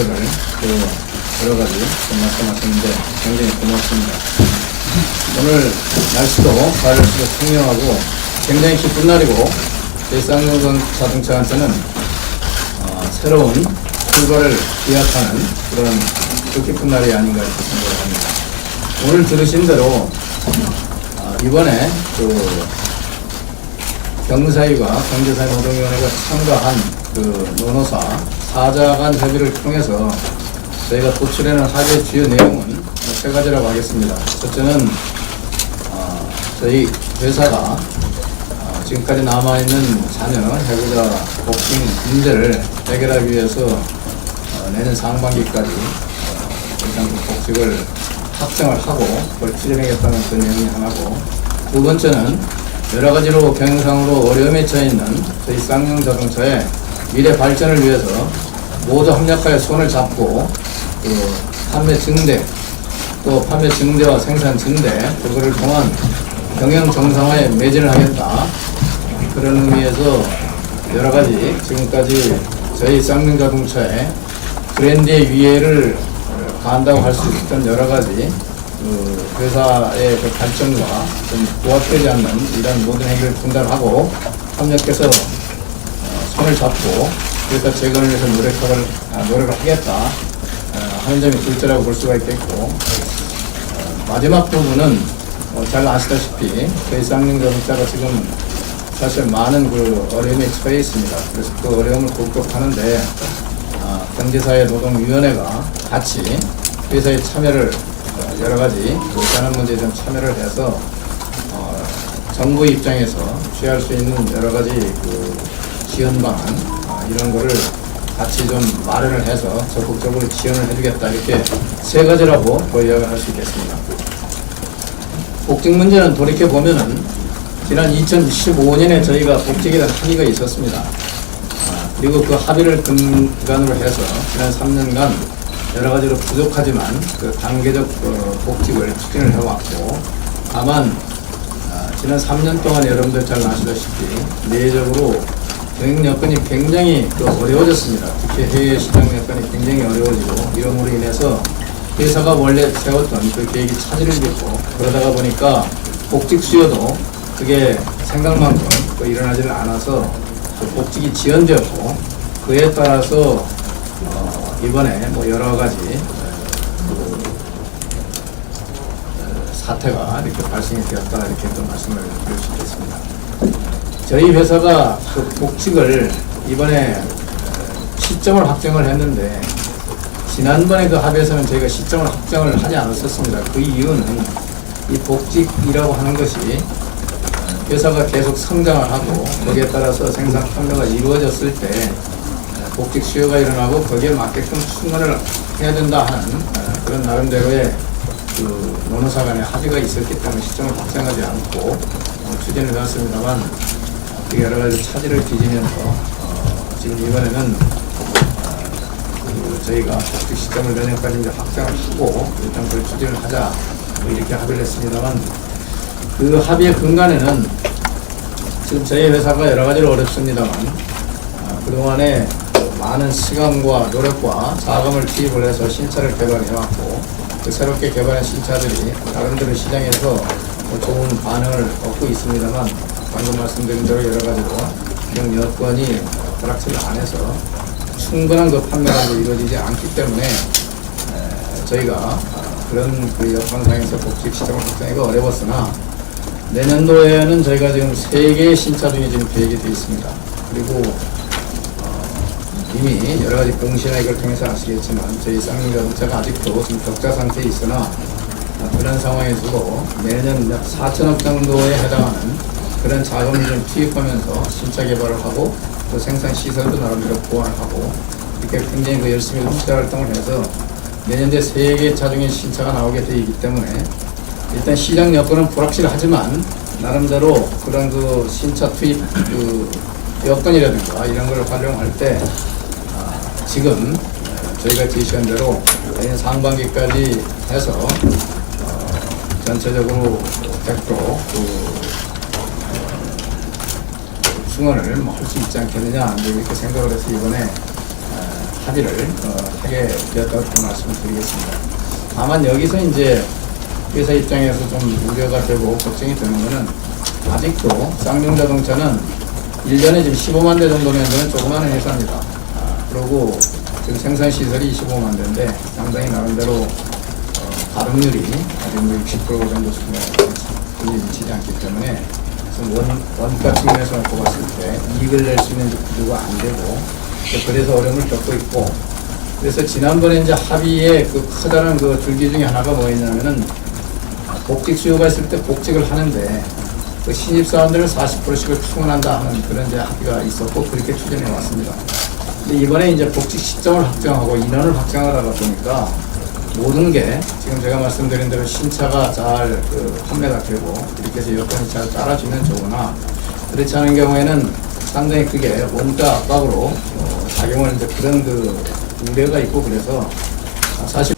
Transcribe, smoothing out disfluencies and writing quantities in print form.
정책을 또 여러 가지 좀 말씀하셨는데 굉장히 고맙습니다. 오늘 날씨도 가을날씨도 청명하고 굉장히 기쁜 날이고 저희 쌍용 자동차한테는 새로운 출발을 기약하는 그런 뜻깊은 날이 아닌가 이렇게 생각을 합니다. 오늘 들으신 대로 이번에 경사위와 경제사회노동위원회가 참가한 노노사 4자 간 협의를 통해서 저희가 도출하는 합의의 주요 내용은 세 가지라고 하겠습니다. 첫째는 저희 회사가 지금까지 남아있는 자녀 해고자 복직 문제를 해결하기 위해서 내년 상반기까지 일단 복직을 확정을 하고 그걸 추진하겠다는 그 내용이 하나고, 두 번째는 여러 가지로 경영상으로 어려움에 처해 있는 저희 쌍용 자동차의 미래 발전을 위해서 모두 협력하여 손을 잡고 판매 증대, 또 판매 증대와 생산 증대, 그거를 통한 경영 정상화에 매진을 하겠다. 그런 의미에서 여러 가지 지금까지 저희 쌍용 자동차의 브랜드의 위해를 가한다고 할 수 있던 여러 가지 회사의 발전과 좀 부합되지 않는 이런 모든 행위를 분단하고 협력해서 손을 잡고 회사 재건을 위해서 노력을 하겠다 하는 점이 둘째라고 볼 수가 있겠고, 마지막 부분은 잘 아시다시피 저희 쌍용 자동차가 지금 사실 많은 어려움에 처해 있습니다. 그래서 그 어려움을 극복하는데 경제사회노동위원회가 같이 회사의 참여를 여러 가지 현안 문제에 좀 참여를 해서 정부 입장에서 취할 수 있는 여러 가지 지원 방안 이런 거를 같이 좀 마련을 해서 적극적으로 지원을 해주겠다, 이렇게 세 가지라고 이야기할 수 있겠습니다. 복직 문제는 돌이켜 보면은 지난 2015년에 저희가 복직에 대한 합의가 있었습니다. 그리고 그 합의를 근간으로 해서 지난 3년간 여러 가지로 부족하지만 단계적 복직을 추진을 해왔고, 다만 지난 3년 동안 여러분들 잘 아시다시피 내외적으로 경영 여건이 굉장히 어려워졌습니다. 특히 해외 시장 여건이 굉장히 어려워지고, 이러므로 인해서 회사가 원래 세웠던 그 계획이 차질을 빚고, 그러다가 보니까 복직 수요도 그게 생각만큼 일어나지는 않아서 복직이 지연되었고, 그에 따라서 이번에 여러 가지 사태가 이렇게 발생이 되었다, 이렇게 또 말씀을 드릴 수 있겠습니다. 저희 회사가 복직을 이번에 시점을 확정을 했는데, 지난번에 합의에서는 저희가 시점을 확정을 하지 않았었습니다. 그 이유는 이 복직이라고 하는 것이 회사가 계속 성장을 하고 거기에 따라서 생산 판매가 이루어졌을 때 복직 수요가 일어나고 거기에 맞게끔 충원을 해야 된다 하는 그런 나름대로의 노노사 간의 합의가 있었기 때문에 시점을 확정하지 않고 추진을 해왔습니다만, 여러 가지 차질을 빚으면서 지금 이번에는 저희가 복직 시점을 내년까지 확정을 하고 일단 그걸 추진을 하자 이렇게 합의를 했습니다만, 그 합의의 근간에는 지금 저희 회사가 여러 가지로 어렵습니다만 그동안에 많은 시간과 노력과 자금을 투입을 해서 신차를 개발해왔고, 그 새롭게 개발한 신차들이 나름대로 시장에서 좋은 반응을 얻고 있습니다만, 방금 말씀드린 대로 여러 가지로 경영 여건이 허락지를 안 해서 충분한 판매가 이루어지지 않기 때문에 저희가 그런 여건상에서 복직 시점을 확정하기가 어려웠으나, 내년도에는 저희가 지금 3개의 신차 중에 지금 계획이 되어 있습니다. 그리고 이미 여러 가지 공시나 이걸 통해서 아시겠지만 저희 쌍용 자동차가 아직도 지금 적자 상태에 있으나 그런 상황에서도 내년 약 4천억 정도에 해당하는 그런 자금을 좀 투입하면서 신차 개발을 하고 또 생산 시설도 나름대로 보완을 하고 이렇게 굉장히 열심히 투자 활동을 해서 내년도에 3개 차 중에 신차가 나오게 되어 있기 때문에 일단 시장 여건은 불확실하지만 나름대로 그런 신차 투입 여건이라든가 이런 걸 활용할 때 지금 저희가 제시한 대로 내년 상반기까지 해서 전체적으로 100% 승원을 할 수 있지 않겠느냐 이렇게 생각을 해서 이번에 합의를 하게 되었다고 말씀을 드리겠습니다. 다만 여기서 이제 회사 입장에서 좀 우려가 되고 걱정이 되는 것은 아직도 쌍용자동차는 1년에 지금 15만 대 정도면 되는 조그마한 회사입니다. 그리고 지금 생산시설이 25만 대인데 상당히 나름대로 가동률이 60% 정도 수준에 미치지 않기 때문에 원가 측면에서 놓고 봤을 때 이익을 낼 수 있는 구조가 안 되고 그래서 어려움을 겪고 있고 그래서 지난번에 이제 합의의 그 크다는 그 줄기 중에 하나가 뭐였냐면은 복직 수요가 있을 때 복직을 하는데 그 신입사원들을 40%씩을 충원한다 하는 그런 이제 합의가 있었고 그렇게 추진해 왔습니다. 근데 이번에 이제 복직 시점을 확정하고 인원을 확정하다 보니까 모든 게 지금 제가 말씀드린 대로 신차가 잘 판매가 되고 이렇게 해서 여건이 잘 따라주면 좋으나 그렇지 않은 경우에는 상당히 그게 원가 압박으로 작용을 이제 그런 우려가 있고 그래서 사실